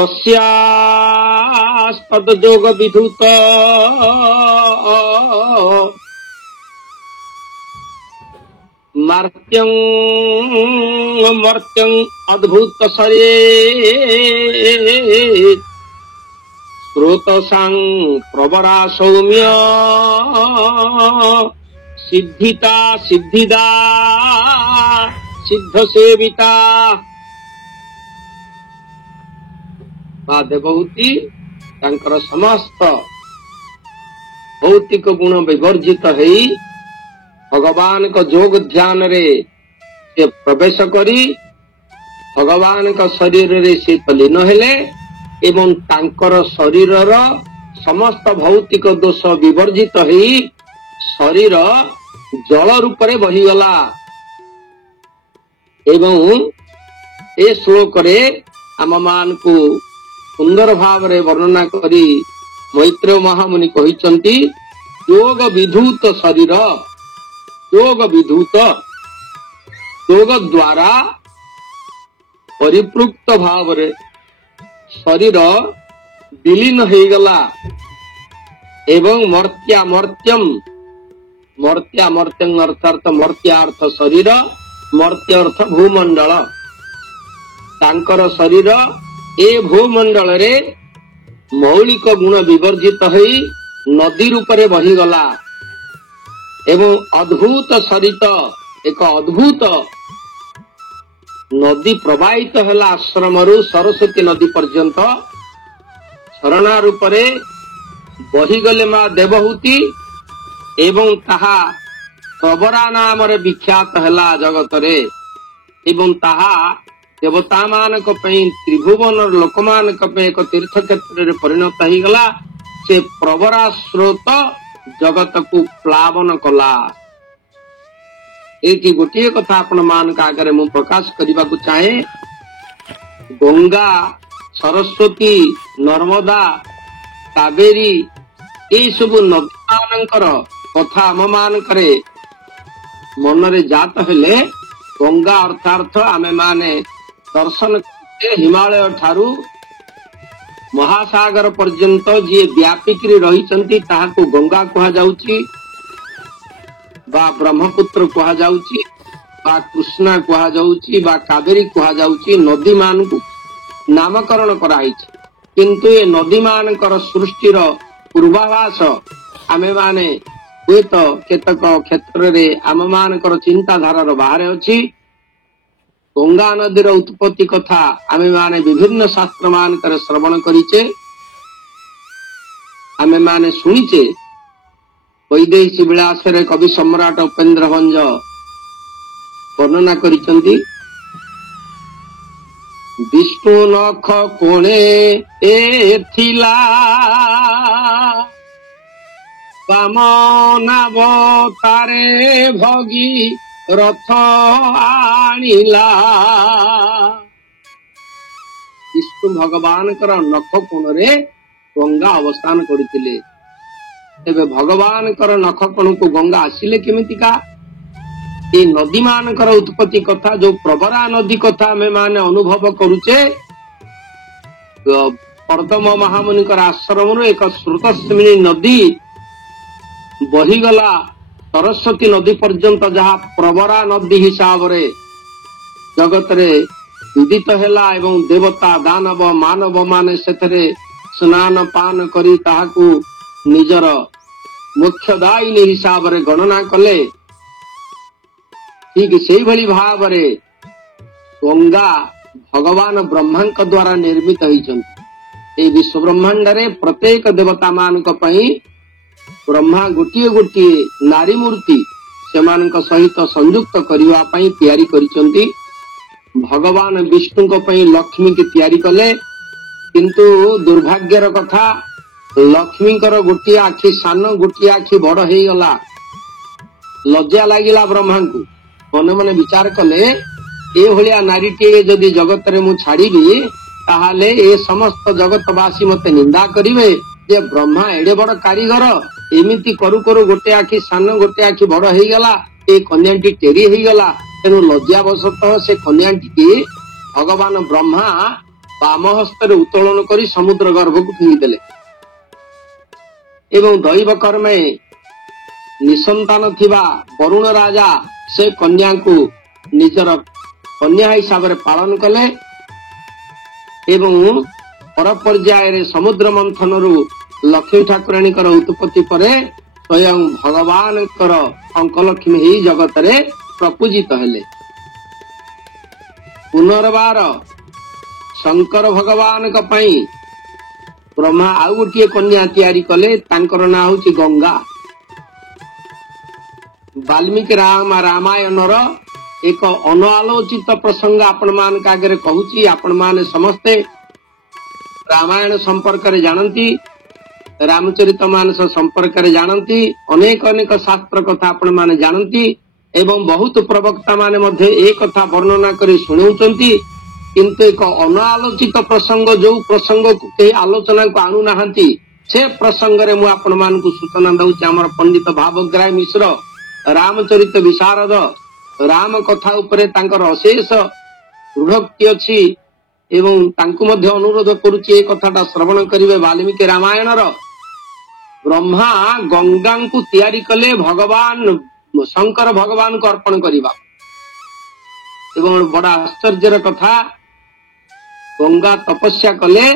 तस्यास्तद्योग विधूत मर्त्यं मर्त्यं अद्भुत शरीर स्रोतसां प्रवरा सौम्य सिद्धिता सिद्धिदा सिद्ध सेविता देवहूति तांकर समस्त भौतिक गुण विवर्जित है भगवान का जोग ध्यान रे से प्रवेश करी भगवान का शरीर रे से तलीन हेले एवं तांकर शरीर समस्त भौतिक दोष विवर्जित है शरीर जल रूप रे बहिगला एवं ए श्लोक रे आम मान को सुंदर भाव रे वर्णना करी मैत्रेय महामुनि कहिचंती योग विधूत शरीर योग विधूत योग द्वारा परिपृक्त भाव रे शरीर विलीन हो गला एवं मर्त्यामर्त्यम मर्त्यामर्त्यं अर्थात मर्त्यार्थ शरीर मर्त्य अर्थ भूमंडल तांकर शरीर ए भूमंडल रे मौलिक गुण विवर्जित होई नदी रूप रे बहिगला एवं अद्भुत सरित एक अद्भुत नदी प्रवाहित है आश्रम सरस्वती नदी पर्यंत झरणा रूप रे बहिगले मां देवहूति एवं ताहा प्रवरा नाम रे विख्यात है जगत रे एवं ताहा देवता मानक त्रिभुवन लोक मानक एक तीर्थ क्षेत्र रे परिणत हो गला से प्रवरा स्रोत जगत को प्लावन कला एक गोटे कथा आपण मान आगे मु प्रकाश करने को चाहे गंगा सरस्वती नर्मदा कावेरी ये सब नदी मानकर कथा आम मानक मन रे जात हेले गंगा अर्थार्थ आमे माने दर्शन हिमालय ठारू महासागर पर्यंत जी व्यापिकी रही ताहाको गंगा कहा जाउची बा ब्रह्मपुत्र कहा जाउची बा कृष्णा कहा जाउची बा कावेरी कहा जाउची नदी मान को नामकरण कराइछि किंतु ये नदी मानकर सृष्टिर पूर्वाभास आमे माने हुए तो केतक क्षेत्र रे आम मानकर चिंताधारार बाहर अछि गंगा नदीर उत्पत्ति कथा आमे माने विभिन्न शास्त्र मानकर श्रवण करिचे आमे माने सुनिचे वैदेही विलास रे कवि सम्राट उपेन्द्र भंज वर्णना करिचंती विष्णु नख कोणे ए थिला बामनावतारे भगी रथ आनिला विष्णु भगवान नख कोण रे गंगा अवस्थान करथिले तेबे भगवान नख कोण को गंगा आसिले केमितिका ये नदी मानकर उत्पत्ति कथा जो प्रवरा नदी कथा में माने अनुभव करुचे कर्दम महामुनि आश्रम एक श्रुतस्मिनी नदी बहिगला सरस्वती नदी पर्यंत जहाँ प्रवरा नदी हिसाब रे जगत रे विदित हैला एवं देवता दानव मानव माने सेथरे स्नान पान करी ताहाकू निजर मुख्यदायिनी हिसाब रे गणना कले ठीक से भली भाव रे गंगा भगवान ब्रह्मा द्वारा निर्मित होइछन्ति ए विश्व ब्रह्मांड रे प्रत्येक देवता मानक पई ब्रह्मा गोटिए गोटिए नारी मूर्ति सेमानक सहित संयुक्त करिवा पई तैयारी करिसंती भगवान विष्णु को पई लक्ष्मी के तैयारी कले किंतु दुर्भाग्यर कथा लक्ष्मी कर गोटिए आखि सान गोटिए आखि बड़ हे गला लज्जा लागिला ब्रह्मा को मन मन विचार कले ए भलिया नारी टे जदि जगत रे मु छाड़ीबी ताहाले ए समस्त जगतवासी मते निंदा करिवे जे ब्रह्मा एडे बड़ कारीगर एमिति करू करू गोटे आखि सान गोटे आखि बड़ हे गला ए कन्याटी टेरी हे गला तेनु लज्जावशतः से कन्याटी भगवान ब्रह्मा ବାମ ହସ୍ତରେ ଉତ୍ତୋଳନ କରି ସମୁଦ୍ର ଗର୍ଭକୁ ଫିଙ୍ଗିଦେଲେ ଏବଂ ଦୈବ କର୍ମେ ନିସନ୍ତାନ ଥିବା ବରୁଣ ରାଜା ସେ କନ୍ୟାଙ୍କୁ ନିଜର କନ୍ୟା ହିସାବରେ ପାଳନ କଲେ ଏବଂ ପର ପର୍ଯ୍ୟାୟରେ ସମୁଦ୍ର ମନ୍ଥନରୁ ଲକ୍ଷ୍ମୀ ଠାକୁରାଣୀଙ୍କର ଉତ୍ପତ୍ତି ପରେ ସ୍ୱୟଂ ଭଗବାନଙ୍କର ଅଙ୍କଲକ୍ଷ୍ମୀ ଏହି ଜଗତରେ ପ୍ରପୂଜିତ ହେଲେ। ପୁନର୍ବାର ଶଙ୍କର ଭଗବାନଙ୍କ ପାଇଁ ବ୍ରହ୍ମା ଆଉ ଗୋଟିଏ କନ୍ୟା ତିଆରି କଲେ, ତାଙ୍କର ନାଁ ହେଉଛି ଗଙ୍ଗା। ବାଲ୍ମୀକି ରାମାୟଣର ଏକ ଅନାଲୋଚିତ ପ୍ରସଙ୍ଗ ଆପଣମାନଙ୍କ ଆଗରେ କହୁଛି। ଆପଣମାନେ ସମସ୍ତେ ରାମାୟଣ ସମ୍ପର୍କରେ ଜାଣନ୍ତି, ରାମଚରିତ ମାନସ ସମ୍ପର୍କରେ ଜାଣନ୍ତି, ଅନେକ ଅନେକ ଶାସ୍ତ୍ର କଥା ଆପଣମାନେ ଜାଣନ୍ତି ଏବଂ ବହୁତ ପ୍ରବକ୍ତା ମାନେ ମଧ୍ୟ ଏ କଥା ବର୍ଣ୍ଣନା କରି ଶୁଣାଉଛନ୍ତି। କିନ୍ତୁ ଏକ ଅନାଲୋଚିତ ପ୍ରସଙ୍ଗ, ଯୋଉ ପ୍ରସଙ୍ଗକୁ କେହି ଆଲୋଚନାକୁ ଆଣୁନାହାନ୍ତି, ସେ ପ୍ରସଙ୍ଗରେ ମୁଁ ଆପଣମାନଙ୍କୁ ସୂଚନା ଦଉଛି। ଆମର ପଣ୍ଡିତ ଭାବଗ୍ରାହୀ ମିଶ୍ର ରାମଚରିତ ବିଶାରଦ ରାମ କଥା ଉପରେ ତାଙ୍କର ଅଶେଷ ଦୃଢ଼ୋକ୍ତି ଅଛି ଏବଂ ତାଙ୍କୁ ମଧ୍ୟ ଅନୁରୋଧ କରୁଛି ଏ କଥାଟା ଶ୍ରବଣ କରିବେ। ବାଲ୍ମୀକି ରାମାୟଣର ବ୍ରହ୍ମା ଗଙ୍ଗାଙ୍କୁ ତିଆରି କଲେ ଭଗବାନ ଶଙ୍କର ଭଗବାନଙ୍କୁ ଅର୍ପଣ କରିବା ଏବଂ ବଡ ଆଶ୍ଚର୍ଯ୍ୟର କଥା, ଗଙ୍ଗା ତପସ୍ୟା କଲେ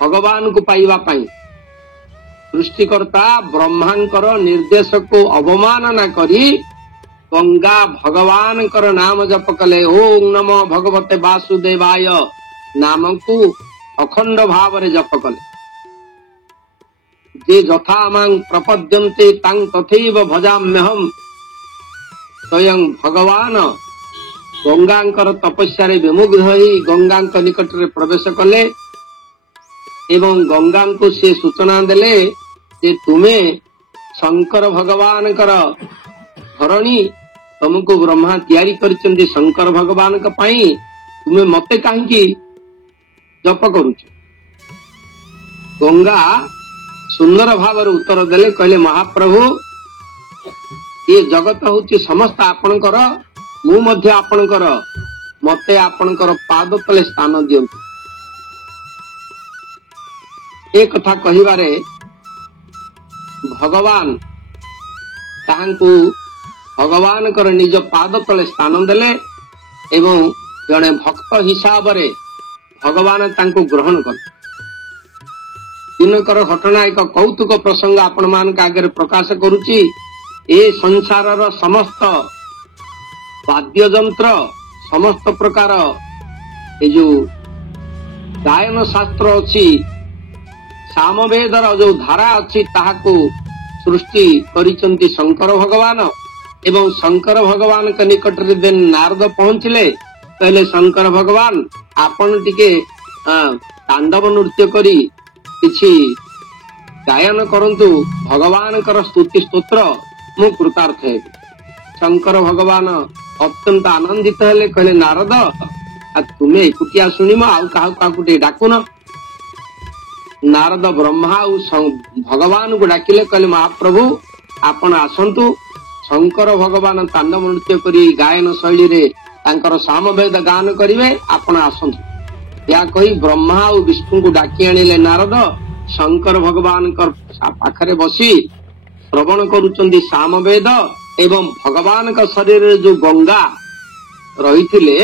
ଭଗବାନଙ୍କୁ ପାଇବା ପାଇଁ। ସୃଷ୍ଟିକର୍ତ୍ତା ବ୍ରହ୍ମାଙ୍କର ନିର୍ଦ୍ଦେଶକୁ ଅବମାନନା କରି ଗଙ୍ଗା ଭଗବାନଙ୍କର ନାମ ଜପ କଲେ। ଓಂ ନମୋ ଭଗବତେ ବାସୁଦେବାୟ ନାମକୁ ଅଖଣ୍ଡ ଭାବରେ ଜପ କଲେ। ଯେ ଯଥା ମାଂ ପ୍ରପଦ୍ୟନ୍ତେ ତାଂ ତଥୈବ ଭଜାମ୍ୟହମ୍। ସ୍ୱୟଂ ଭଗବାନ ଗଙ୍ଗାଙ୍କର ତପସ୍ୟାରେ ବିମୁଗ୍ଧ ହୋଇ ଗଙ୍ଗାଙ୍କ ନିକଟରେ ପ୍ରବେଶ କଲେ ଏବଂ ଗଙ୍ଗାଙ୍କୁ ସେ ସୂଚନା ଦେଲେ ଯେ ତୁମେ ଶଙ୍କର ଭଗବାନଙ୍କର ଧରଣୀ, ତମକୁ ବ୍ରହ୍ମା ତିଆରି କରିଛନ୍ତି ଶଙ୍କର ଭଗବାନଙ୍କ ପାଇଁ, ତୁମେ ମତେ କାହିଁକି ଜପ କରୁଛ? ଗଙ୍ଗା ସୁନ୍ଦର ଭାବରେ ଉତ୍ତର ଦେଲେ, କହିଲେ ମହାପ୍ରଭୁ, ଏ ଜଗତ ହେଉଛି ସମସ୍ତ ଆପଣଙ୍କର, ମୁଁ ମଧ୍ୟ ଆପଣଙ୍କର, ମତେ ଆପଣଙ୍କର ପାଦ ତଳେ ସ୍ଥାନ ଦିଅନ୍ତୁ। ଏ କଥା କହିବାରେ ଭଗବାନ ତାହାଙ୍କୁ ଭଗବାନଙ୍କର ନିଜ ପାଦ ତଳେ ସ୍ଥାନ ଦେଲେ ଏବଂ ଜଣେ ଭକ୍ତ ହିସାବରେ ଭଗବାନ ତାଙ୍କୁ ଗ୍ରହଣ କଲେ। ଦିନକର ଘଟଣା ଏକ କୌତୁକ ପ୍ରସଙ୍ଗ ଆପଣମାନଙ୍କ ଆଗରେ ପ୍ରକାଶ କରୁଛି। ଏ ସଂସାରର ସମସ୍ତ ବାଦ୍ୟଯନ୍ତ୍ର, ସମସ୍ତ ପ୍ରକାର ଏ ଯୋଉ ଗାୟନ ଶାସ୍ତ୍ର ଅଛି, ସାମବେଦର ଯୋଉ ଧାରା ଅଛି, ତାହାକୁ ସୃଷ୍ଟି କରିଛନ୍ତି ଶଙ୍କର ଭଗବାନ ଏବଂ ଶଙ୍କର ଭଗବାନଙ୍କ ନିକଟରେ ଦିନ ନାରଦ ପହଞ୍ଚିଲେ, କହିଲେ ଶଙ୍କର ଭଗବାନ ଆପଣ ଟିକେ ତାଣ୍ଡବ ନୃତ୍ୟ କରି କିଛି ଗାୟନ କରନ୍ତୁ, ଭଗବାନଙ୍କର ସ୍ତୁତି ସ୍ତୋତ୍ର, ମୁଁ କୃତାର୍ଥ ହେବି। ଶଙ୍କର ଭଗବାନ ଅତ୍ୟନ୍ତ ଆନନ୍ଦିତ ହେଲେ, କହିଲେ ନାରଦ ତୁମେ ଏକୁଟିଆ ଶୁଣିବ, ଆଉ କାହାକୁ ଟିକେ ଡାକୁନ। ନାରଦ ବ୍ରହ୍ମା ଆଉ ଭଗବାନଙ୍କୁ ଡାକିଲେ, କହିଲେ ମହାପ୍ରଭୁ ଆପଣ ଆସନ୍ତୁ, ଶଙ୍କର ଭଗବାନ ତାଣ୍ଡବ ନୃତ୍ୟ କରି ଗାୟନ ଶୈଳୀରେ ତାଙ୍କର ସାମବେଦ ଗାନ କରିବେ, ଆପଣ ଆସନ୍ତୁ। ଏହା କହି ବ୍ରହ୍ମା ଆଉ ବିଷ୍ଣୁଙ୍କୁ ଡାକି ଆଣିଲେ ନାରଦ। ଶଙ୍କର ଭଗବାନଙ୍କ ପାଖରେ ବସି ଶ୍ରବଣ କରୁଛନ୍ତି ସାମବେଦ ଏବଂ ଭଗବାନଙ୍କ ଶରୀରରେ ଯୋଉ ଗଙ୍ଗା ରହିଥିଲେ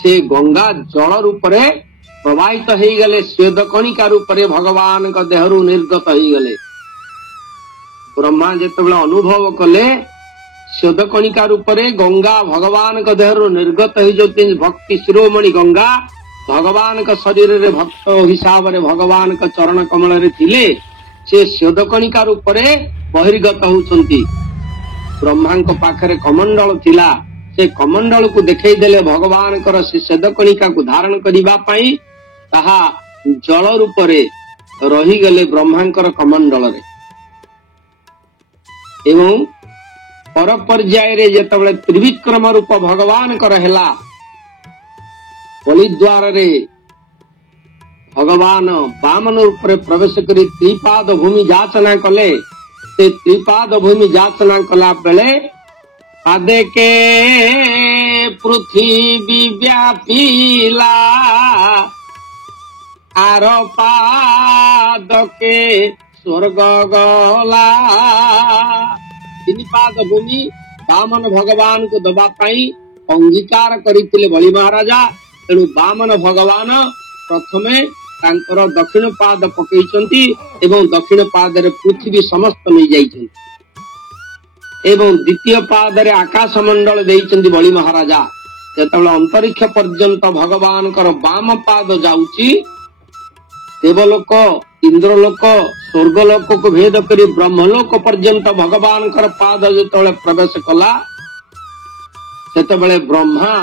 ସେ ଗଙ୍ଗା ଜଳ ରୂପରେ ପ୍ରବାହିତ ହେଇଗଲେ, ସ୍ୱେଦ କଣିକା ରୂପରେ ଭଗବାନଙ୍କ ଦେହରୁ ନିର୍ଗତ ହେଇଗଲେ। ବ୍ରହ୍ମା ଯେତେବେଳେ ଅନୁଭବ କଲେ ସ୍ୱେଦ କଣିକା ରୂପରେ ଗଙ୍ଗା ଭଗବାନଙ୍କ ଦେହରୁ ନିର୍ଗତ ହେଇଯାଉଛନ୍ତି, ଭକ୍ତି ଶିରୋମଣି ଗଙ୍ଗା ଭଗବାନଙ୍କ ଶରୀରରେ ଭକ୍ତ ହିସାବରେ ଭଗବାନଙ୍କ ଚରଣ କମଳରେ ଥିଲେ, ସେ ସ୍ୱେଦ କଣିକା ରୂପରେ ବହିର୍ଗତ ହଉଛନ୍ତି। ବ୍ରହ୍ମାଙ୍କ ପାଖରେ କମଣ୍ଡଳ ଥିଲା, ସେ କମଣ୍ଡଳକୁ ଦେଖେଇ ଦେଲେ ଭଗବାନଙ୍କର ସେ ସ୍ୱେଦ କଣିକାକୁ ଧାରଣ କରିବା ପାଇଁ। ତାହା ଜଳ ରୂପରେ ରହିଗଲେ ବ୍ରହ୍ମାଙ୍କର କମଣ୍ଡଳରେ ଏବଂ ପର ପର୍ଯ୍ୟାୟରେ ଯେତେବେଳେ ତ୍ରିବିକ୍ରମ ରୂପ ଭଗବାନଙ୍କର ହେଲା, ବଳିଦ୍ୱାରରେ ଭଗବାନ ବାମନ ରୂପରେ ପ୍ରବେଶ କରି ତ୍ରିପାଦ ଭୂମି ଯାଚନା କଲେ। ସେ ତ୍ରିପାଦ ଭୂମି ଯାଚନା କଲା ବେଳେ ପାଦେକେ ପୃଥିବୀ ବ୍ୟାପିଲା आर पादके स्वर्ग गला। 3 पाद भूमि बामन भगवान को दबा पाई अंगीकार करथिले बलि महाराजा। तेणु बामन भगवान प्रथमे तांकर दक्षिण पाद पकईचंती एवं दक्षिण पाद रे पृथ्वी समस्त नहीं जाइछंती एवं द्वितीय पाद रे आकाश मंडल देइचंती बलि महाराजा। जेतबेले अंतरिक्ष पर्यंत भगवान कर बाम पाद जाउची देवलोक इंद्रलोक स्वर्गलोक को भेद करी ब्रह्मलोक पर्यंत भगवान कर पाद जेतबेले प्रवेश कला सेतबेले ब्रह्मा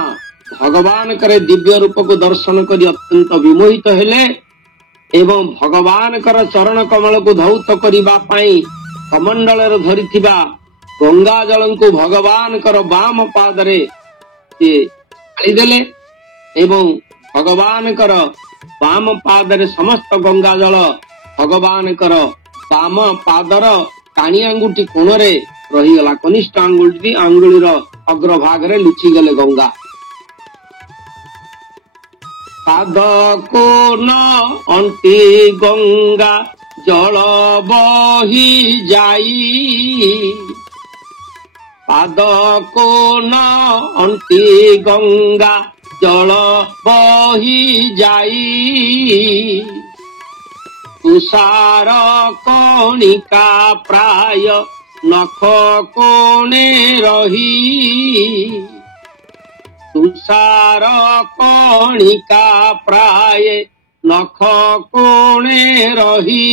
भगवान करे दिव्य रूप को दर्शन करी अत्यंत विमोहित हेले एवं भगवान कर चरण कमल को धौत करिबा पाई कमंडल रे धरिथिबा गंगा जल को भगवान कर बाम पाद रे देले एवं भगवान कर बाम पाद रे समस्त गंगा जल भगवान कर बाम पादर काणी आंगुठी कोण रे रहीगला। कनिष्ठ आंगुलीर अग्रभाग रे लुचि गले गंगा। पाद कोन अंटी गंगा जल बही जाई। पाद कोन अंटी गंगा जल बही जाई। तुषार कणिका प्राय नख कोणे रही। तुषार कणिका प्राय नख कोणे रही।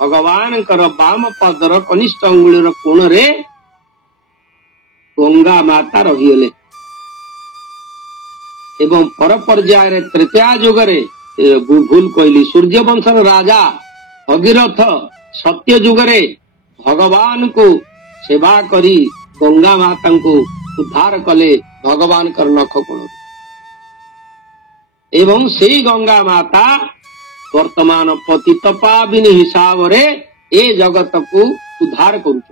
भगवान कर बाम पदर कनिष्ठ अंगुलीर कोण रे गंगा माता रहीगले एवं पर पर्याय तृतीया युगरे भूल कहली सूर्य वंशर राजा भगीरथ सत्य युगरे भगवान को सेवा करी गंगा माता को उद्धार कले भगवान कर नख कोण एवं से गंगा माता वर्तमान पतित पाविनी हिसाब रे ए जगत को उद्धार करुछ।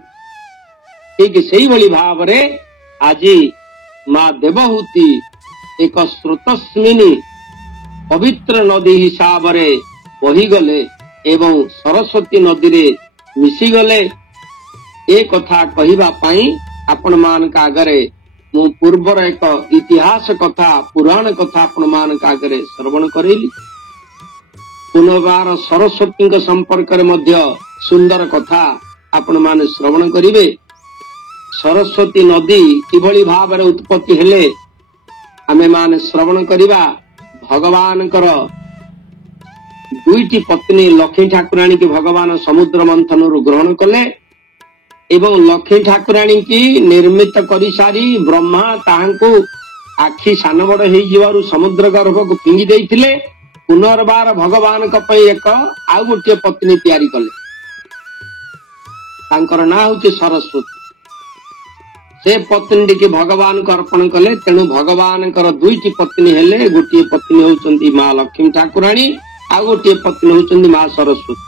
ठीक सेही भली भाव रे आज मां देवहूति एक स्रोतस्मिनी पवित्र नदी हिसाब रे बही गले एवं सरस्वती नदी रे मिसी गले। ए कथा कहिबा पाई आपण मान का आगरे मु पूर्वर एक इतिहास कथा पुराण कथा आपण मान का आगरे श्रवण करेली। पुनर्बार सरस्वती संपर्क रे मध्य सुंदर कथा आपण मान श्रवण करिवे। सरस्वती नदी किभली भाव रे उत्पत्ति हेले आमे मान श्रवण करिवा। भगवान कर दुईटी पत्नी लक्ष्मी ठाकुराणी की भगवान समुद्र मंथन ग्रहण कले एवं लक्ष्मी ठाकुराणी की निर्मित करी सारी ब्रह्मा ताहांको आखि सान बड़ हो समुद्र गर्भ को फिंगी देइथिले। पुनर्बार भगवान का एक आउ गोटे पत्नी तैयारी कले तांकर ना होची सरस्वती। से पत्नी की भगवान को अर्पण कले। तेणु भगवान कर दुईटी पत्नी हेले गोटे पत्नी होचंती मां लक्ष्मी ठाकुराणी आउ गोटे पत्नी होचंती मां सरस्वती।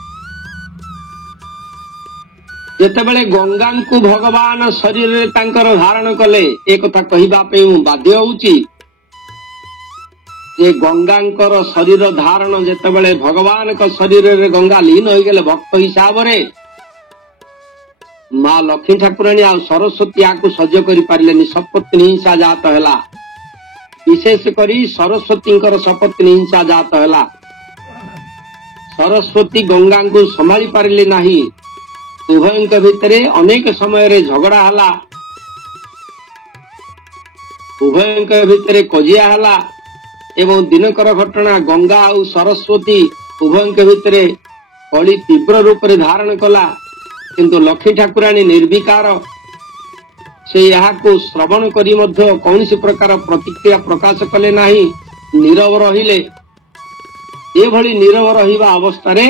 जेतेबेले गंगा को भगवान शरीर रे तांकर धारण कले एक कथा कहिबा पे मु बाध्य होउची जे गंगांकर शरीर धारण जेतेबेले भगवान का शरीर रे गंगा लीन होई गेले भक्त हिसाब रे मां लक्ष्मी ठाकुराणी आ सरस्वती आकु सह्य करि पारलेनी। सपत्नी हिंसा जात हैला विशेष करी सरस्वती सपत्नी हिंसा जात हैला। सरस्वती गंगा को संभाली पारिले नाही। उभय भितरे अनेक समय रे झगड़ा हला उभय भितरे कजिया हला एवं दिनकर घटना गंगा और सरस्वती उभय भितरे कली तीव्र रूप रे धारण कला। किंतु लक्ष्मी ठाकुराणी निर्विकार से यहाँ को श्रवण करी मध्य कौनसी प्रकार प्रतिक्रिया प्रकाश कले नाही नीरव रहिले। एभली नीरव रहिबा अवस्था रे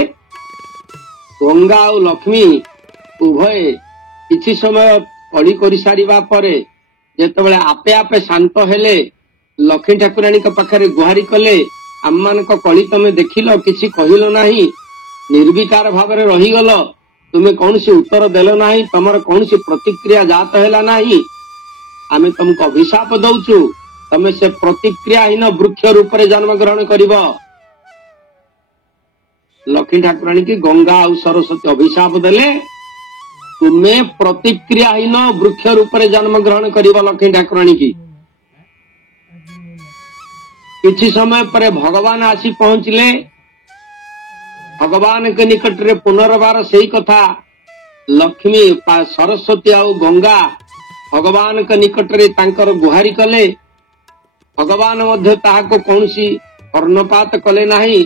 गंगा और लक्ष्मी उभय किछि समय कली करि सारिबा परे जेतेबेले आपे आपे शांत हेले लक्ष्मी ठाकुराणी के पाखरे गुहारी कले आम्मान को कली तमे देखिलो किछि कहिलो नाही निर्विकार भाव रे रही गलो तुम्हें कौन सी उत्तर देलो नाही तमर कौन सी प्रतिक्रिया जात हैला नाही आमे तुमको अभिशाप दउछु तमे से प्रतिक्रियाहीन वृक्ष रूप में जन्म ग्रहण करिब। लक्ष्मी ठाकुराणी की गंगा और सरस्वती अभिशाप देले तुम्हें प्रतिक्रियाहीन वृक्ष रूप में जन्म ग्रहण करिब। लक्ष्मी ठाकुराणी की किछि समय पर भगवान आसी पहुंचले। भगवान के निकट रे पुनर्बार सही कथा लक्ष्मी सरस्वती और गंगा भगवान के निकट रे तांकर गुहारी कले। भगवान मध्य ताहाको कौनसी कर्णपात कले नाही।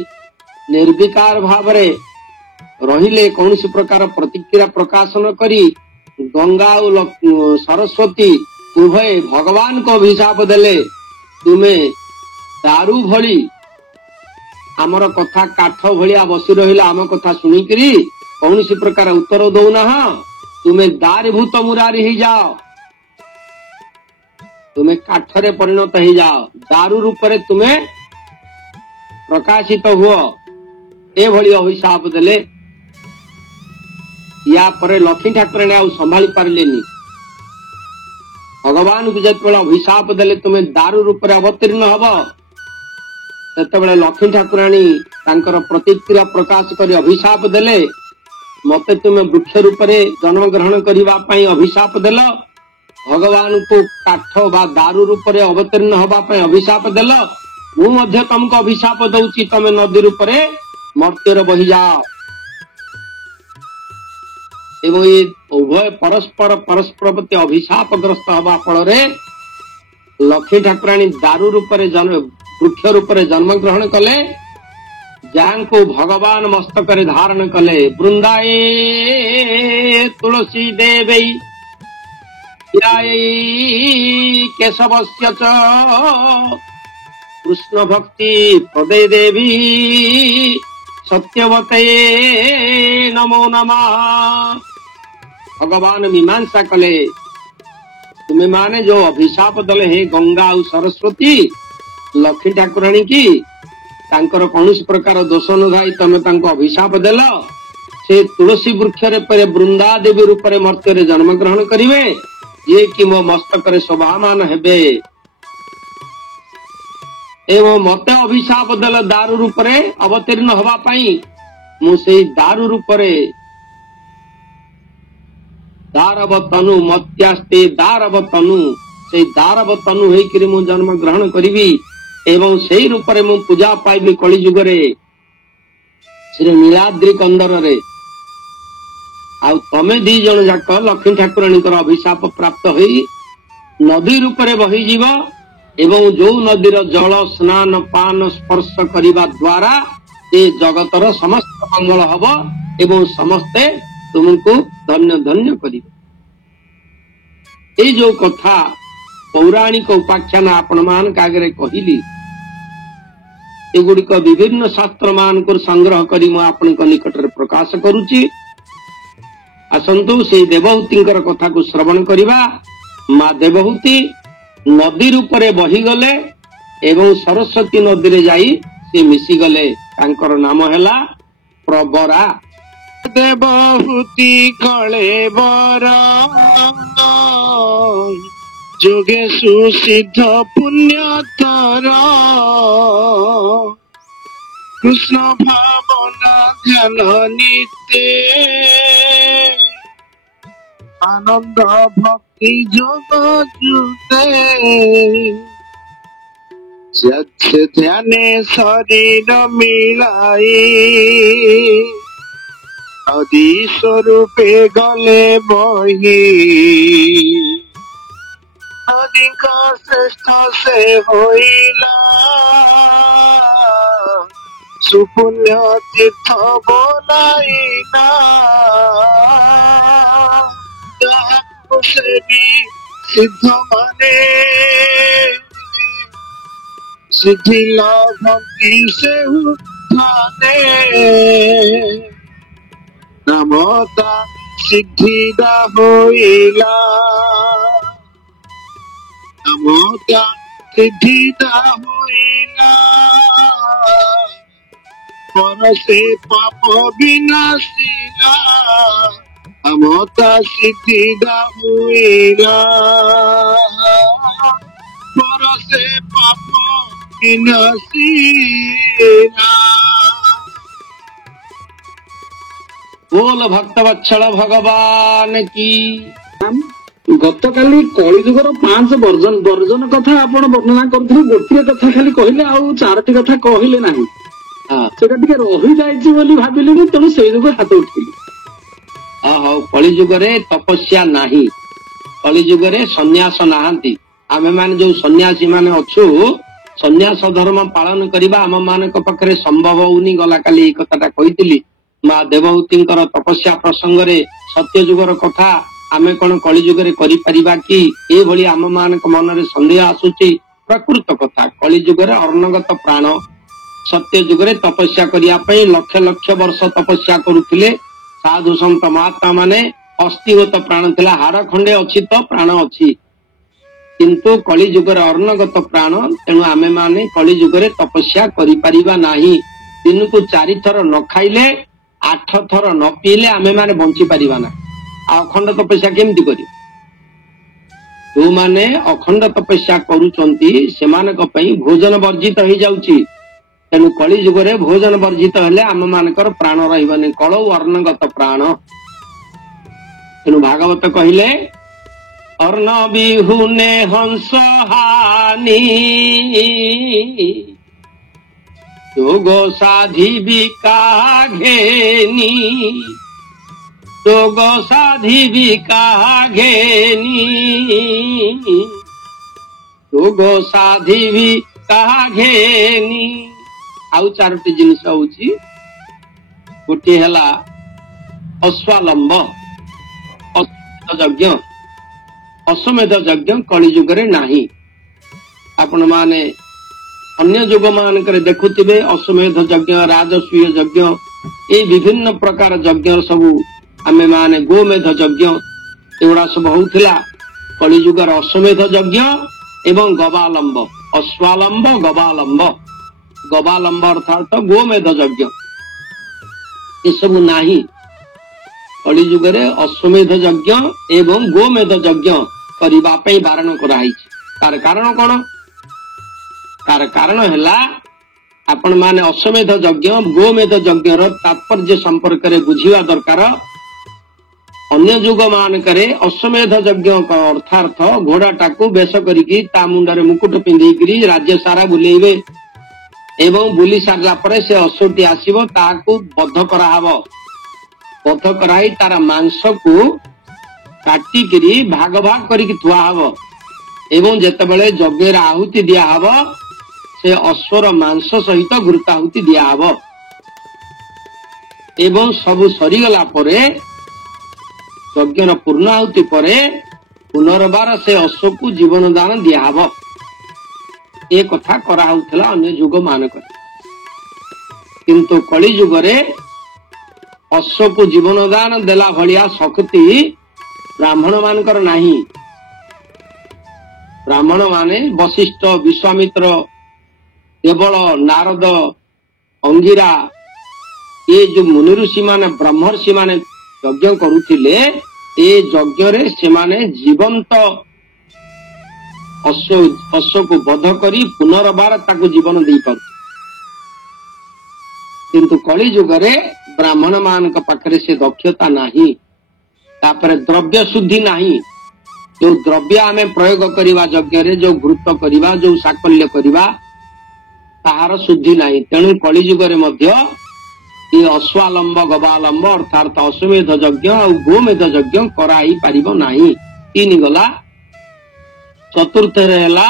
निर्विकार भाव रे रहिले कौनसी प्रकार प्रतिक्रिया प्रकाशन करी गंगा और सरस्वती उभय भगवान को अभिशाप देले तुम्हें दारू भली आमर कथा काठ भलिया बसी रहिला आम कथा सुनिकरी कौनसी प्रकार उत्तर दौना तुम्हें दारीभूत मुरारी ही जाओ। तुम्हें काठरे परिणत ही जाओ। दारू रूप में तुम्हें प्रकाशित हुओ। ए भली अभिशाप देले। या परे लक्ष्मी ठाकुराणी आउ संभाली पारिलेनी। भगवान को जब अभिशाप देले तुम्हें दारू रूप में अवतीर्ण हब सेतेबेले लक्ष्मी ठाकुराणी तांकर प्रतिक्रिया प्रकाश करी अभिशाप देले मते तुम्हें वृक्ष रूप में जन्म ग्रहण करबा पई अभिशाप देल। भगवान को काठ बा दारू रूप में अवतीर्ण हबा पई अभिशाप देल। मु मध्य तुमको अभिशाप दउची तमे नदी रूप में मर्त्यर बही जाओ। एवं ये उभय परस्पर प्रति अभिशाप ग्रस्त हवा फल लक्ष्मी ठाकुराणी दारू रूप में वृक्ष रूप में जन्म ग्रहण कले। जान को भगवान मस्तक धारण कले। वृंदाए तुलसी देवी केशवस्य च कृष्ण भक्ति पदे देवी सत्यवते नमो नमः। भगवान मीमांसा कले तुम्हें माने जो अभिशाप दले हे गंगा और सरस्वती लक्ष्मी ठाकुराणी की तांकर कौनसी प्रकार दोष नुधाई तमे तांको अभिशाप देल। से तुलसी वृक्ष रे वृंदा देवी रूप में मर्त्य जन्म ग्रहण करिवे ये कि मो मस्तक रे शोभामान हेबे। एवं मते अभिशाप देल दारू रूप में अवतीर्ण हवा पाई मु से दारू रूप में दारव तनु मत्यास्ते दारव तनु से दारव तनु होकर मु जन्म ग्रहण करी एवं से रूप में मु पूजा पाइबी कलिजुग रे श्री नीलाद्रि कंदर रे। आउ तमे दी जन जाक लक्ष्मी ठाकुराणी अभिशाप प्राप्त होई नदी रूप में बही जीव एवं जो नदीर जल स्नान पान स्पर्श करने द्वारा ये जगतर समस्त मंगल हब एवं समस्ते तुमको धन्य धन्य करिवे। ए जो कथा पौराणिक उपाख्यान आपण मान कागरे कहिली एगुड़िक विभिन्न शास्त्र मान को संग्रह करी मु आपण निकट रे प्रकाश करूची। आसंतु से देवहूति कथा को श्रवण करिबा। माँ देवहूति नदी रूप में बही गले एवं सरस्वती नदी रे जाई से मिसी गले। तांकर नाम हैला प्रबरा। देवहूति कलेबर जोगे सुसिद्ध पुण्यतर कृष्ण भावना ध्यान नित्य आनंद भक्ति जोग जुते से ध्याने शरीर मिलाई नदी स्वरूपे गले बही नदी का श्रेष्ठ से होइला सुपुण्य तीर्थ बोलाइना से भी सिद्ध माने सिद्धि भक्ति से उठाने नमोता सिद्धिदा होइला नमोता सिद्धिदा होइला पर से पाप विनाशिला नमोता सिद्धिदा होइला पर से पाप विनाशीना। बोल भक्तवत्सल भगवान की। ଗତକାଲି କଳିଯୁଗର 5 ବର୍ଜନ କଥା ଆପଣ ବର୍ଣ୍ଣନା କରୁଥିଲେ, ଗୋଟିଏ କଥା ଖାଲି କହିଲେ, ଆଉ 4ଟି କଥା କହିଲେ ନାହିଁ। ହଁ ସେଟା ଟିକେ ରହିଯାଇଛି ବୋଲି ଭାବିଲି ମୁଁ, ତେଣୁ ସେଇ ଯୁଗ ହାତ ଉଠିଲି। ହଉ, କଳିଯୁଗରେ ତପସ୍ୟା ନାହିଁ, କଳିଯୁଗରେ ସନ୍ନ୍ୟାସ ନାହାନ୍ତି। ଆମେମାନେ ଯୋଉ ସନ୍ନ୍ୟାସୀ ମାନେ ଅଛୁ, ସନ୍ନ୍ୟାସ ଧର୍ମ ପାଳନ କରିବା ଆମ ମାନଙ୍କ ପାଖରେ ସମ୍ଭବ ହଉନି। ଗଲା କାଲି ଏଇ କଥାଟା କହିଥିଲି ମା ଦେବହୂତିଙ୍କର ତପସ୍ୟା ପ୍ରସଙ୍ଗରେ। ସତ୍ୟ ଯୁଗର କଥା ଆମେ କଣ କଳିଯୁଗରେ କରିପାରିବା କି? ଏଇଭଳି ଆମ ମାନଙ୍କ ମନରେ ସନ୍ଦେହ ଆସୁଛି। ପ୍ରକୃତ କଥା, କଳିଯୁଗରେ ଅର୍ଣ୍ଣଗତ ପ୍ରାଣ ସତ୍ୟ ଯୁଗରେ ତପସ୍ୟା କରିବା ପାଇଁ ଲକ୍ଷ ଲକ୍ଷ ବର୍ଷ ତପସ୍ୟା କରୁଥିଲେ ସାଧୁ ସନ୍ଥ ମହାତ୍ମା ମାନେ। ଅସ୍ଥିଗତ ପ୍ରାଣ ଥିଲା, ହାଡ ଖଣ୍ଡେ ଅଛି ତ ପ୍ରାଣ ଅଛି, କିନ୍ତୁ କଳିଯୁଗରେ ଅର୍ଣ୍ଣଗତ ପ୍ରାଣ। ତେଣୁ ଆମେ ମାନେ କଳିଯୁଗରେ ତପସ୍ୟା କରିପାରିବା ନାହିଁ। ଦିନକୁ 4 ଥର ନ ଖାଇଲେ, 8 ଥର ନ ପିଇଲେ ଆମେ ମାନେ ବଞ୍ଚି ପାରିବା ନା। ଆଉ ଅଖଣ୍ଡ ତପସ୍ୟା କେମିତି କରିବ? ଯୋଉମାନେ ଅଖଣ୍ଡ ତପସ୍ୟା କରୁଛନ୍ତି ସେମାନଙ୍କ ପାଇଁ ଭୋଜନ ବର୍ଜିତ ହେଇଯାଉଛି। ତେଣୁ କଳିଯୁଗରେ ଭୋଜନ ବର୍ଜିତ ହେଲେ ଆମ ମାନଙ୍କର ପ୍ରାଣ ରହିବନି, କଳଉ ଅର୍ଣ୍ଣଗତ ପ୍ରାଣ। ତେଣୁ ଭାଗବତ କହିଲେ ଅର୍ଣ୍ଣ ବିହୁନେ ହଂସ ହାନି, ଯୋଗ ସାଧିବି କାହା ଘେନି, ଯୋଗ ସାଧିବି କାହା ଘେନି, ଯୋଗ ସାଧିବି କାହା ଘେନି। ଆଉ 4ଟି ଜିନିଷ ହଉଛି, ଗୋଟିଏ ହେଲା ଅଶ୍ୱାଲମ୍ବ, ଅଶ୍ୱମେଧ ଯଜ୍ଞ। ଅଶ୍ୱମେଧ ଯଜ୍ଞ କଳିଯୁଗରେ ନାହିଁ। ଆପଣ ମାନେ ଅନ୍ୟ ଯୁଗ ମାନଙ୍କରେ ଦେଖୁଥିବେ ଅଶ୍ୱମେଧ ଯଜ୍ଞ, ରାଜସୂୟ ଯଜ୍ଞ, ଏଇ ବିଭିନ୍ନ ପ୍ରକାର ଯଜ୍ଞ ସବୁ ଆମେ ମାନେ ଗୋମେଧ ଯଜ୍ଞ ଏଗୁଡା ସବୁ ହଉଥିଲା। କଳିଯୁଗର ଅଶ୍ୱମେଧ ଯଜ୍ଞ ଏବଂ ଗବାଲମ୍ବ, ଅଶ୍ୱାଲମ୍ବ ଗବାଲମ୍ବ। ଗବାଲମ୍ବ ଅର୍ଥାତ ଗୋମେଧ ଯଜ୍ଞ ଏସବୁ ନାହିଁ। କଳିଯୁଗରେ ଅଶ୍ୱମେଧ ଯଜ୍ଞ ଏବଂ ଗୋମେଧ ଯଜ୍ଞ କରିବା ପାଇଁ ବାରଣ କରାଯାଇଛି। ତାର କାରଣ କଣ? ତାର କାରଣ ହେଲା, ଆପଣ ମାନେ ଅଶ୍ୱମେଧ ଯଜ୍ଞ ଗୋମେଧ ଯଜ୍ଞର ତାତ୍ପର୍ଯ୍ୟ ସମ୍ପର୍କରେ ବୁଝିବା ଦରକାର। ଅନ୍ୟ ଯୁଗ ମାନଙ୍କରେ ଅଶ୍ୱମେଧ ଯଜ୍ଞ ଅର୍ଥାର୍ଥ ଘୋଡାଟାକୁ ବେଶ କରିକି ତା ମୁଣ୍ଡରେ ମୁକୁଟ ପିନ୍ଧେଇକିରି ରାଜ୍ୟ ସାରା ବୁଲେଇବେ ଏବଂ ବୁଲି ସାରିଲା ପରେ ସେ ଅଶ୍ୱଟି ଆସିବ, ତାହାକୁ ବଧ କରାହବ। ବଧ କରାଇ ତାର ମାଂସକୁ କାଟିକିରି ଭାଗ ଭାଗ କରିକି ଥୁଆ ହବ ଏବଂ ଯେତେବେଳେ ଯଜ୍ଞରେ ଆହୁତି ଦିଆହବ ସେ ଅଶ୍ୱର ମାଂସ ସହିତ ଘୃତାହୁତି ଦିଆହବ ଏବଂ ସବୁ ସରିଗଲା ପରେ ଯଜ୍ଞର ପୂର୍ଣ୍ଣାହୁତି ପରେ ପୁନର୍ବାର ସେ ଅଶ୍ୱକୁ ଜୀବନ ଦାନ ଦିଆହବ। ଏ କଥା କରାହଉଥିଲା ଅନ୍ୟ ଯୁଗ ମାନଙ୍କରେ, କିନ୍ତୁ କଳି ଯୁଗରେ ଅଶ୍ୱକୁ ଜୀବନ ଦାନ ଦେଲା ଭଳିଆ ଶକ୍ତି ବ୍ରାହ୍ମଣ ମାନଙ୍କର ନାହିଁ। ବ୍ରାହ୍ମଣ ମାନେ ବଶିଷ୍ଠ, ବିଶ୍ୱାମିତ୍ର, ଦେବଳ, ନାରଦ, ଅଙ୍ଗିରା, ଏ ଯୋଉ ମୁନି ଋଷି ମାନେ ବ୍ରହ୍ମର୍ଷି ମାନେ ଯଜ୍ଞ କରୁଥିଲେ, ଏ ଯଜ୍ଞରେ ସେମାନେ ଜୀବନ୍ତ ଅଶ୍ୱକୁ ବଧ କରି ପୁନର୍ବାର ତାକୁ ଜୀବନ ଦେଇପାରୁ। କିନ୍ତୁ କଳି ଯୁଗରେ ବ୍ରାହ୍ମଣ ମାନଙ୍କ ପାଖରେ ସେ ଦକ୍ଷତା ନାହିଁ। ତାପରେ ଦ୍ରବ୍ୟ ଶୁଦ୍ଧି ନାହିଁ। ଯୋଉ ଦ୍ରବ୍ୟ ଆମେ ପ୍ରୟୋଗ କରିବା ଯଜ୍ଞରେ, ଯୋଉ ଘୃତ କରିବା, ଯୋଉ ସାକଲ୍ୟ କରିବା, ତାହାର ଶୁଦ୍ଧି ନାହିଁ। ତେଣୁ କଳି ଯୁଗରେ ମଧ୍ୟ ଏ ଅଶ୍ୱାଲମ୍ବ ଗବାଲମ୍ବ ଅର୍ଥାତ୍ ଅଶ୍ୱମେଧ ଯଜ୍ଞ ଆଉ ଗୋମେଧ ଯଜ୍ଞ କରାଇ ପାରିବ ନାହିଁ। 3 ଗଲା। ଚତୁର୍ଥରେ ହେଲା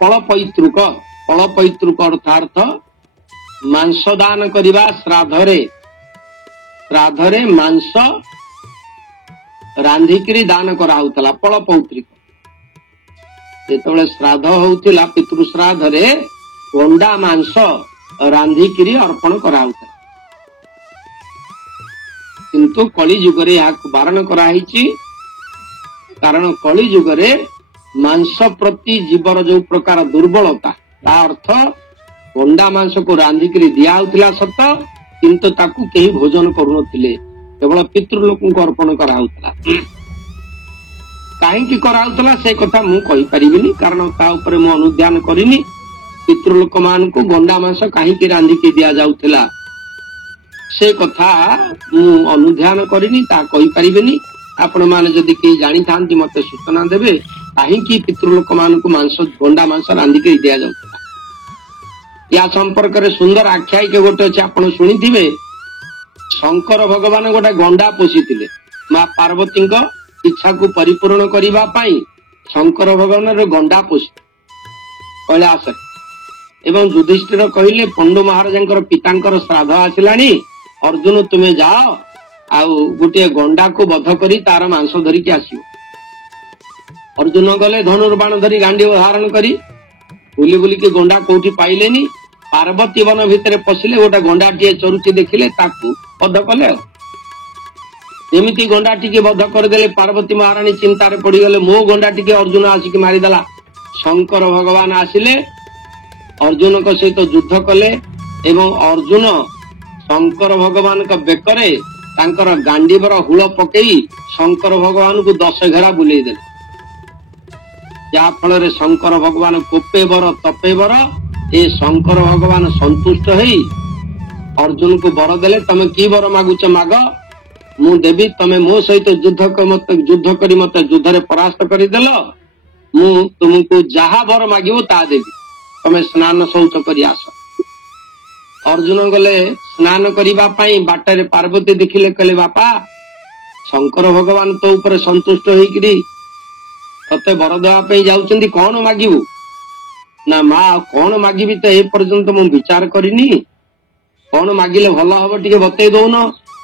ଫଳପୈତୃକ। ଫଳପୈତୃକ ଅର୍ଥାର୍ଥ ମାଂସ ଦାନ କରିବା ଶ୍ରାଦ୍ଧରେ। ଶ୍ରାଦ୍ଧରେ ମାଂସ ରାନ୍ଧିକିରି ଦାନ କରାହଉଥିଲା, ଫଳପୈତୃକ। ଯେତେବେଳେ ଶ୍ରାଦ୍ଧ ହଉଥିଲା ପିତୃ ଶ୍ରାଦ୍ଧରେ ଗଣ୍ଡା ମାଂସ ରାନ୍ଧିକିରି ଅର୍ପଣ କରାହଉଥିଲା। କିନ୍ତୁ କଳି ଯୁଗରେ ଏହାକୁ ବାରଣ କରାହେଇଛି, କାରଣ କଳି ଯୁଗରେ ମାଂସ ପ୍ରତି ଜୀବର ଯୋଉ ପ୍ରକାର ଦୁର୍ବଳତା, ତା ଅର୍ଥ ଗଣ୍ଡା ମାଂସକୁ ରାନ୍ଧିକିରି ଦିଆହଉଥିଲା ସତ, କିନ୍ତୁ ତାକୁ କେହି ଭୋଜନ କରୁନଥିଲେ, କେବଳ ପିତୃ ଲୋକଙ୍କୁ ଅର୍ପଣ କରାହଉଥିଲା। କାହିଁକି କରାଉଥିଲା ସେ କଥା ମୁଁ କହିପାରିବିନି, କାରଣ ତା ଉପରେ ମୁଁ ଅନୁଧ୍ୟାନ କରିନି। ପିତୃଲୋକ ମାନଙ୍କୁ ଗଣ୍ଡା ମାଂସ କାହିଁକି ରାନ୍ଧିକି ଦିଆଯାଉଥିଲା ସେ କଥା ମୁଁ ଅନୁଧ୍ୟାନ କରିନି, ତାହା କହିପାରିବିନି। ଆପଣ ମାନେ ଯଦି କେହି ଜାଣିଥାନ୍ତି ମତେ ସୂଚନା ଦେବେ, କାହିଁକି ପିତୃଲୋକ ମାନଙ୍କୁ ଗଣ୍ଡା ମାଂସ ରାନ୍ଧିକି ଦିଆଯାଉଥିଲା। ୟା ସମ୍ପର୍କରେ ସୁନ୍ଦର ଆଖ୍ୟାୟିକ ଗୋଟେ ଅଛି, ଆପଣ ଶୁଣିଥିବେ। ଶଙ୍କର ଭଗବାନ ଗୋଟେ ଗଣ୍ଡା ପୋଷିଥିଲେ ମା ପାର୍ବତୀଙ୍କ ଇଚ୍ଛାକୁ ପରିପୂରଣ କରିବା ପାଇଁ। ଶଙ୍କର ଭଗବାନ ଗଣ୍ଡା ପୋଷିଥିଲେ କୈଳାସରେ, ଏବଂ ଯୁଧିଷ୍ଠିର କହିଲେ ପଣ୍ଡୁ ମହାରାଜଙ୍କର ପିତାଙ୍କର ଶ୍ରାଦ୍ଧ ଆସିଲାଣି, ଅର୍ଜୁନ ତୁମେ ଯାଅ ଆଉ ଗୋଟିଏ ଗଣ୍ଡାକୁ ବଧ କରି ତାର ମାଂସ ଧରିକି ଆସିବ। ଅର୍ଜୁନ ଗଲେ ଧନୁର୍ବାଣ ଧରି ଗାଣ୍ଡି ଧାରଣ କରି, ବୁଲି ବୁଲିକି ଗଣ୍ଡା କୋଉଠି ପାଇଲେନି। ପାର୍ବତୀ ବନ ଭିତରେ ପଶିଲେ, ଗୋଟେ ଗଣ୍ଡାଟିଏ ଚରୁଚି ଦେଖିଲେ, ତାକୁ ବଧ କଲେ। ଆଉ ଯେମିତି ଗଣ୍ଡା ଟିକେ ବଧ କରିଦେଲେ, ପାର୍ବତୀ ମହାରାଣୀ ଚିନ୍ତାରେ ପଡିଗଲେ, ମୋ ଗଣ୍ଡା ଟିକେ ଅର୍ଜୁନ ଆସିକି ମାରିଦେଲା। ଶଙ୍କର ଭଗବାନ ଆସିଲେ, ଅର୍ଜୁନଙ୍କ ସହିତ ଯୁଦ୍ଧ କଲେ, ଏବଂ ଅର୍ଜୁନ ଶଙ୍କର ଭଗବାନଙ୍କ ବେକରେ ତାଙ୍କର ଗାଣ୍ଡିବର ହୁଳ ପକେଇ ଶଙ୍କର ଭଗବାନଙ୍କୁ 10 ଘେରା ବୁଲେଇ ଦେଲେ। ଯାହା ଫଳରେ ଶଙ୍କର ଭଗବାନ କୋପେ ବର ତପେ ବର, ଏ ଶଙ୍କର ଭଗବାନ ସନ୍ତୁଷ୍ଟ ହେଇ ଅର୍ଜୁନକୁ ବର ଦେଲେ, ତମେ କି ବର ମାଗୁଛ ମାଗ, ମୁଁ ଦେବି। ତମେ ମୋ ସହିତ ଯୁଦ୍ଧ କରି ମତେ ଯୁଦ୍ଧରେ ପରାସ୍ତ କରିଦେଲ, ମୁଁ ତୁମକୁ ଯାହା ବର ମାଗିବ ତାହା ଦେବି। ତମେ ସ୍ନାନ ଶୌଚ କରି ଆସ। ଅର୍ଜୁନ ଗଲେ ସ୍ନାନ କରିବା ପାଇଁ, ବାଟରେ ପାର୍ବତୀ ଦେଖିଲେ, କହିଲେ ବାପା ଶଙ୍କର ଭଗବାନ ତୋ ଉପରେ ସନ୍ତୁଷ୍ଟ ହେଇକିରି ତତେ ବର ଦେବା ପାଇଁ ଯାଉଛନ୍ତି, କଣ ମାଗିବୁ? ନା ମା କଣ ମାଗିବି ତ ଏ ପର୍ଯ୍ୟନ୍ତ ମୁଁ ବିଚାର କରିନି, କଣ ମାଗିଲେ ଭଲ ହବ ଟିକେ ବତେଇ ଦଉନ।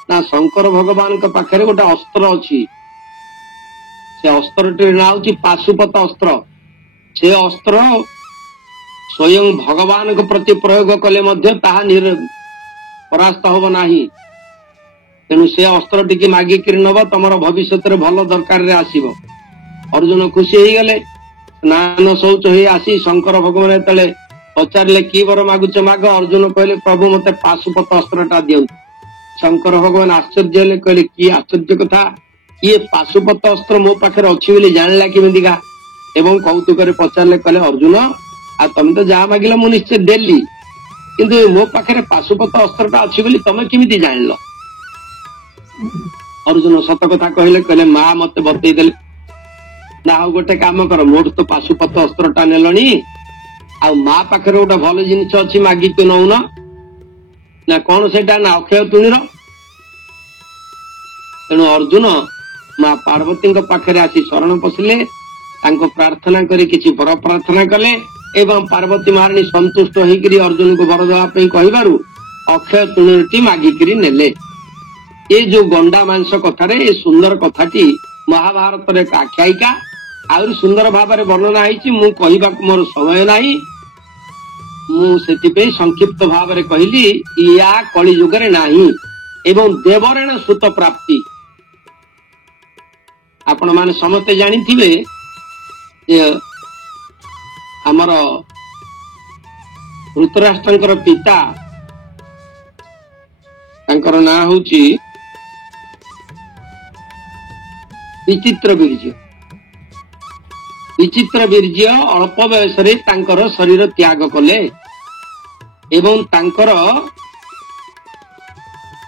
ନା ଶଙ୍କର ଭଗବାନଙ୍କ ପାଖରେ ଗୋଟେ ଅସ୍ତ୍ର ଅଛି, ସେ ଅସ୍ତ୍ରଟିର ନାଁ ହଉଛି ପାଶୁପତ ଅସ୍ତ୍ର। ସେ ଅସ୍ତ୍ର ସ୍ୱୟଂ ଭଗବାନଙ୍କ ପ୍ରତି ପ୍ରୟୋଗ କଲେ ମଧ୍ୟ ତାହା ପରାସ୍ତ ହବ ନାହିଁ। ତେଣୁ ସେ ଅସ୍ତ୍ର ଟିକେ ମାଗିକିରି ନବ, ତମର ଭବିଷ୍ୟତରେ ଭଲ ଦରକାରରେ ଆସିବ। ଅର୍ଜୁନ ଖୁସି ହେଇଗଲେ। ସ୍ନାନ ଶୌଚ ହେଇ ଆସି ଶଙ୍କର ଭଗବାନ ଯେତେବେଳେ ପଚାରିଲେ କି ବର ମାଗୁଛ ମାଗ, ଅର୍ଜୁନ କହିଲେ ପ୍ରଭୁ ମତେ ପାଶୁପତ ଅସ୍ତ୍ରଟା ଦିଅନ୍ତୁ। ଶଙ୍କର ଭଗବାନ ଆଶ୍ଚର୍ଯ୍ୟ ହେଲେ, କହିଲେ କି ଆଶ୍ଚର୍ଯ୍ୟ କଥା, ଇଏ ପାଶୁପତ ଅସ୍ତ୍ର ମୋ ପାଖରେ ଅଛି ବୋଲି ଜାଣିଲା କେମିତିକା? ଏବଂ କୌତୁକରେ ପଚାରିଲେ, କହିଲେ ଅର୍ଜୁନ ଆଉ ତମେ ତ ଯାହା ମାଗିଲ ମୁଁ ନିଶ୍ଚୟ ଦେଲି, କିନ୍ତୁ ମୋ ପାଖରେ ପାଶୁପତ ଅସ୍ତ୍ରଟା ଅଛି ବୋଲି ତମେ କେମିତି ଜାଣିଲ? ଅର୍ଜୁନ ସତ କଥା କହିଲେ, କହିଲେ ମା ମତେ ବତେଇ ଦେଲେ। ନା ଆଉ ଗୋଟେ କାମ କର, ମୋଠୁ ତ ପାଶୁପତ ଅସ୍ତ୍ରଟା ନେଲଣି, ଆଉ ମା ପାଖରେ ଗୋଟେ ଭଲ ଜିନିଷ ଅଛି ମାଗିକି ନଉନ। ନା କଣ ସେଇଟା? ନା ଅକ୍ଷୟ ତୁଣୀର। ତେଣୁ ଅର୍ଜୁନ ମା ପାର୍ବତୀଙ୍କ ପାଖରେ ଆସି ଶରଣ ପଶିଲେ, ତାଙ୍କ ପ୍ରାର୍ଥନା କରି କିଛି ବର ପ୍ରାର୍ଥନା କଲେ, ଏବଂ ପାର୍ବତୀ ମହାରାଣୀ ସନ୍ତୁଷ୍ଟ ହେଇକିରି ଅର୍ଜୁନକୁ ବର ଦେବା ପାଇଁ କହିବାରୁ ଅକ୍ଷୟ ତୁଣୀଟି ମାଗିକିରି ନେଲେ। ଏ ଯୋଉ ଗଣ୍ଡା ମାଂସ କଥାରେ ଏ ସୁନ୍ଦର କଥାଟି ମହାଭାରତରେ ଏକ ଆଖ୍ୟାୟିକା, ଆହୁରି ସୁନ୍ଦର ଭାବରେ ବର୍ଣ୍ଣନା ହେଇଛି। ମୁଁ କହିବାକୁ ମୋର ସମୟ ନାହିଁ, ମୁଁ ସେଥିପାଇଁ ସଂକ୍ଷିପ୍ତ ଭାବରେ କହିଲି। ୟା କଳି ଯୁଗରେ ନାହିଁ, ଏବଂ ଦେବରେଣ ସୁତ ପ୍ରାପ୍ତି। ଆପଣ ମାନେ ସମସ୍ତେ ଜାଣିଥିବେ ଯେ ଆମର ଧୃତରାଷ୍ଟ୍ରଙ୍କର ପିତା, ତାଙ୍କର ନାଁ ହଉଛି ବିଚିତ୍ର ବୀର୍ଯ୍ୟ। ବିଚିତ୍ର ବୀର୍ଯ୍ୟ ଅଳ୍ପ ବୟସରେ ତାଙ୍କର ଶରୀର ତ୍ୟାଗ କଲେ, ଏବଂ ତାଙ୍କର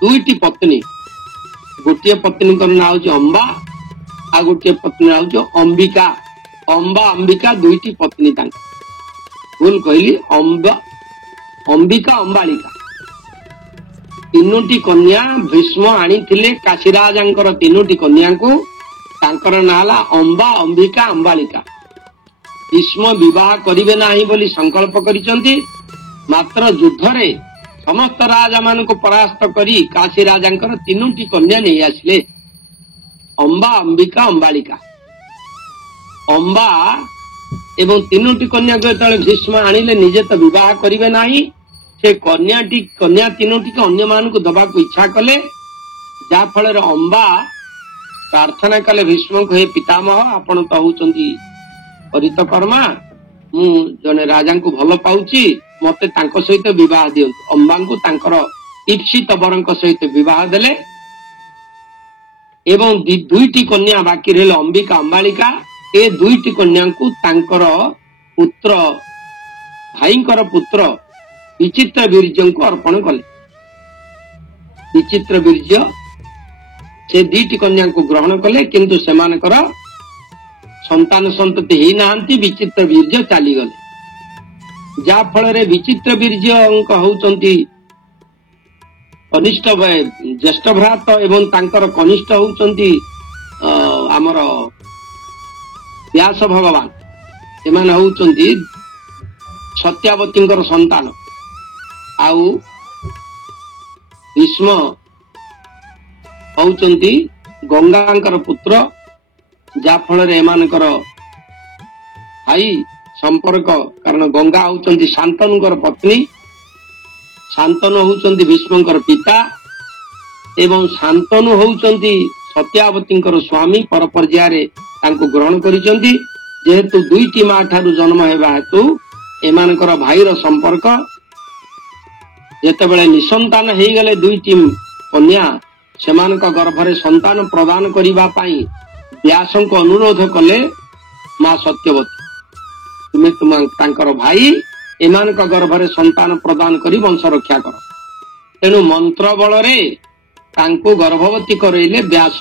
2ଟି ପତ୍ନୀ, ଗୋଟିଏ ପତ୍ନୀଙ୍କର ନାଁ ହଉଛି ଅମ୍ବା, ଆଉ ଗୋଟିଏ ପତ୍ନୀ ନାଁ ହଉଛି ଅମ୍ବିକା। ଅମ୍ବା ଅମ୍ବିକା 2ଟି ପତ୍ନୀ ତାଙ୍କ, ଭୁଲ କହିଲି, ଅମ୍ବିକା ଅମ୍ବାଳିକା। 3ଟି କନ୍ୟା ଭୀଷ୍ମ ଆଣିଥିଲେ କାଶୀରାଜାଙ୍କର 3ଟି କନ୍ୟାଙ୍କୁ, ତାଙ୍କର ନାଁ ହେଲା ଅମ୍ବା ଅମ୍ବିକା ଅମ୍ବାଳିକା। ଭୀଷ୍ମ ବିବାହ କରିବେ ନାହିଁ ବୋଲି ସଂକଳ୍ପ କରିଛନ୍ତି, ମାତ୍ର ଯୁଦ୍ଧରେ ସମସ୍ତ ରାଜା ମାନଙ୍କୁ ପରାସ୍ତ କରି କାଶୀ ରାଜାଙ୍କର 3ଟି କନ୍ୟା ନେଇ ଆସିଲେ, ଅମ୍ବା ଅମ୍ବିକା ଅମ୍ବାଳିକା। ଅମ୍ବା ଏବଂ 3ଟି କନ୍ୟାକୁ ଯେତେବେଳେ ଭୀଷ୍ମ ଆଣିଲେ, ନିଜେ ତ ବିବାହ କରିବେ ନାହିଁ, ସେ କନ୍ୟା 3ଟିକୁ ଅନ୍ୟମାନଙ୍କୁ ଦବାକୁ ଇଚ୍ଛା କଲେ। ଯାହା ଫଳରେ ଅମ୍ବା ପ୍ରାର୍ଥନା କଲେ ଭୀଷ୍ମଙ୍କୁ, ହେ ପିତାମହ ଆପଣ ତ ହଉଛନ୍ତି ପରିତକର୍ମା, ମୁଁ ଜଣେ ରାଜାଙ୍କୁ ଭଲ ପାଉଛି, ମତେ ତାଙ୍କ ସହିତ ବିବାହ ଦିଅନ୍ତୁ। ଅମ୍ବାଙ୍କୁ ତାଙ୍କର ଇପ୍ସିତ ବରଙ୍କ ସହିତ ବିବାହ ଦେଲେ, ଏବଂ ଦୁଇଟି କନ୍ୟା ବାକି ରହିଲେ ଅମ୍ବିକା ଅମ୍ବାଳିକା। ଏ ଦୁଇଟି କନ୍ୟାଙ୍କୁ ତାଙ୍କର ପୁତ୍ର ଭାଇଙ୍କର ପୁତ୍ର ବିଚିତ୍ର ବୀର୍ଯ୍ୟଙ୍କୁ ଅର୍ପଣ କଲେ। ବିଚିତ୍ର ବୀର୍ଯ୍ୟ ସେ ଦୁଇଟି କନ୍ୟାଙ୍କୁ ଗ୍ରହଣ କଲେ, କିନ୍ତୁ ସେମାନଙ୍କର ସନ୍ତାନ ସନ୍ତତି ହେଇନାହାନ୍ତି। ବିଚିତ୍ର ବୀର୍ଯ୍ୟ ଚାଲିଗଲେ, ଯାହା ଫଳରେ ବିଚିତ୍ର ବୀର୍ଯ୍ୟଙ୍କ ହଉଛନ୍ତି କନିଷ୍ଠ ଜ୍ୟେଷ୍ଠ ଭ୍ରାତ ଏବଂ ତାଙ୍କର କନିଷ୍ଠ ହଉଛନ୍ତି ଆମର ବ୍ୟାସ ଭଗବାନ। ଏମାନେ ହଉଛନ୍ତି ସତ୍ୟାବତୀଙ୍କର ସନ୍ତାନ। ଆଉ ଭୀଷ୍ମ ହଉଛନ୍ତି ଗଙ୍ଗାଙ୍କର ପୁତ୍ର, ଯାହା ଫଳରେ ଏମାନଙ୍କର ଭାଇ ସମ୍ପର୍କ, କାରଣ ଗଙ୍ଗା ହଉଛନ୍ତି ଶାନ୍ତନୁଙ୍କର ପତ୍ନୀ, ଶାନ୍ତନୁ ହଉଛନ୍ତି ଭୀଷ୍ମଙ୍କର ପିତା ଏବଂ ଶାନ୍ତନୁ ହଉଛନ୍ତି ସତ୍ୟାବତୀଙ୍କର ସ୍ୱାମୀ। ପର ପର୍ଯ୍ୟାୟରେ ତାଙ୍କୁ ଗ୍ରହଣ କରିଛନ୍ତି। ଯେହେତୁ ଦୁଇଟି ମା ଠାରୁ ଜନ୍ମ ହେବା ହେତୁ ଏମାନଙ୍କର ଭାଇର ସମ୍ପର୍କ, ଯେତେବେଳେ ନିଃସନ୍ତାନ ହେଇଗଲେ ଦୁଇଟି କନ୍ୟା, ସେମାନଙ୍କ ଗର୍ଭରେ ସନ୍ତାନ ପ୍ରଦାନ କରିବା ପାଇଁ ବ୍ୟାସଙ୍କୁ ଅନୁରୋଧ କଲେ, ମା ସତ୍ୟବତୀ ତୁମେ ତାଙ୍କର ଭାଇ ଏମାନଙ୍କ ଗର୍ଭରେ ସନ୍ତାନ ପ୍ରଦାନ କରି ବଂଶ ରକ୍ଷା କର। ତେଣୁ ମନ୍ତ୍ର ବଳରେ ତାଙ୍କୁ ଗର୍ଭବତୀ କରାଇଲେ ବ୍ୟାସ।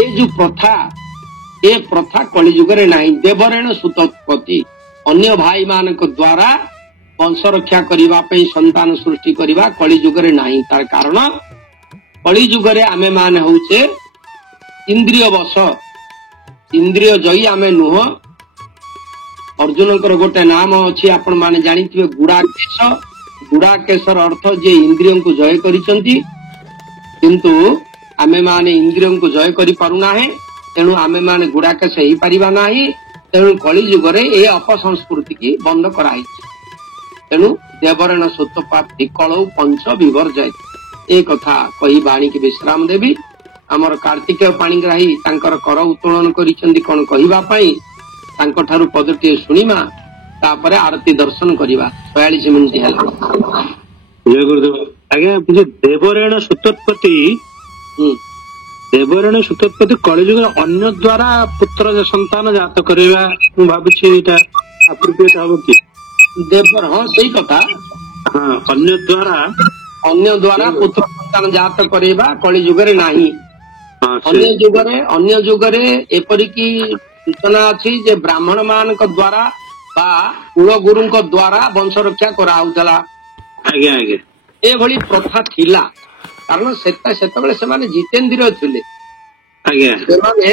ଏ ଯୋଉ ପ୍ରଥା, ଏ ପ୍ରଥା କଳିଯୁଗରେ ନାହିଁ। ଦେବରେଣ ସୁତୋତ୍ପତ୍ତି, ଅନ୍ୟ ଭାଇମାନଙ୍କ ଦ୍ୱାରା ବଂଶ ରକ୍ଷା କରିବା ପାଇଁ ସନ୍ତାନ ସୃଷ୍ଟି କରିବା କଳିଯୁଗରେ ନାହିଁ। ତାର କାରଣ କଳିଯୁଗରେ ଆମେ ମାନେ ହଉଛେ ଇନ୍ଦ୍ରିୟ ବଶ, ଇନ୍ଦ୍ରିୟ ଜୟୀ ଆମେ ନୁହଁ। ଅର୍ଜୁନଙ୍କର ଗୋଟେ ନାମ ଅଛି, ଆପଣ ମାନେ ଜାଣିଥିବେ, ଗୁଡାକେଶ। ଗୁଡାକେଶର ଅର୍ଥ ଯିଏ ଇନ୍ଦ୍ରିୟଙ୍କୁ ଜୟ କରିଛନ୍ତି, କିନ୍ତୁ ଆମେ ମାନେ ଇନ୍ଦ୍ରିୟଙ୍କୁ ଜୟ କରିପାରୁନାହିଁ। ତେଣୁ ଆମେ ମାନେ ଗୁଡାକେଶ ହେଇପାରିବା ନାହିଁ। ତେଣୁ କଳିଯୁଗରେ ଏ ଅପସଂସ୍କୃତି କି ବନ୍ଦ କରାଯାଇଛି। ତେଣୁ ଦେବରେଣ ସୁତୋତ୍ପତ୍ତି କଳଉ ପଞ୍ଚ ବିଭର୍ଜୟତି। ଏ କଥା କହି ବାଣୀକି ବିଶ୍ରାମ ଦେବି। ଆମର କାର୍ତ୍ତିକେୟ ପାଣିଗ୍ରାହୀ ତାଙ୍କର କର ଉତ୍ତୋଳନ କରିଛନ୍ତି କଣ କହିବା ପାଇଁ, ତାଙ୍କଠାରୁ ପଦଟିଏ ଶୁଣିବା, ତାପରେ ଆରତୀ ଦର୍ଶନ କରିବା। 42 ମିନିଟ୍ ହେଲା। ଜୟ ଗୁରୁଦେବ। ଆଜ୍ଞା, ଦେବରେଣ ସୁତୋତ୍ପତ୍ତି, ଦେବରେଣ ସୁତୋତ୍ପତ୍ତି କଳିଯୁଗରେ ଅନ୍ୟ ଦ୍ୱାରା ପୁତ୍ର ସନ୍ତାନ ଜାତ କରିବା, ମୁଁ ଭାବୁଛି ଏଇଟା ଆପ୍ରୋପ୍ରିଏଟ ହବ କି? ଦେବର, ହଁ ସେଇ କଥା। ହଁ, ଅନ୍ୟ ଦ୍ୱାରା ପୁତ୍ର ସନ୍ତାନ ଜାତ କରିବା କଳିଯୁଗରେ ନାହିଁ। ହଁ, ଅନ୍ୟ ଯୁଗରେ ଏପରିକି ସୂଚନା ଅଛି ଯେ ବ୍ରାହ୍ମଣ ମାନଙ୍କ ଦ୍ୱାରା ବା କୁଳଗୁରୁଙ୍କ ଦ୍ୱାରା ବଂଶ ରକ୍ଷା କରାହଉଥିଲା। ଆଜ୍ଞା ଆଜ୍ଞା, ଏଭଳି ପ୍ରଥା ଥିଲା। କାରଣ ସେତେବେଳେ ସେମାନେ ଜିତେନ୍ଦ୍ରିୟ ଥିଲେ। ଆଜ୍ଞା, ସେମାନେ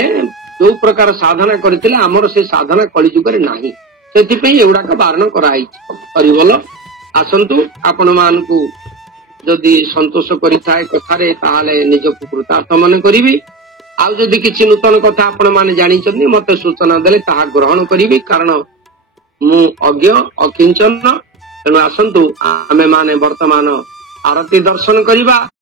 ଯୋଉ ପ୍ରକାର ସାଧନା କରିଥିଲେ, ଆମର ସେ ସାଧନା କଳିଯୁଗରେ ନାହିଁ। ସେଥିପାଇଁ ଏଗୁଡାକ ବାରଣ କରାଯାଇଛି। ହରିବୋଲ। ଆସନ୍ତୁ, ଆପଣ ମାନଙ୍କୁ ଯଦି ସନ୍ତୋଷ କରିଥାଏ କଥାରେ, ତାହେଲେ ନିଜକୁ କୃତାର୍ଥ ମନେ କରିବି। ଆଉ ଯଦି କିଛି ନୂତନ କଥା ଆପଣ ମାନେ ଜାଣିଛନ୍ତି ମତେ ସୂଚନା ଦେଲେ ତାହା ଗ୍ରହଣ କରିବି, କାରଣ ମୁଁ ଅଜ୍ଞ ଅକିଞ୍ଚନ। ତେଣୁ ଆସନ୍ତୁ, ଆମେ ମାନେ ବର୍ତ୍ତମାନ ଆରତୀ ଦର୍ଶନ କରିବା।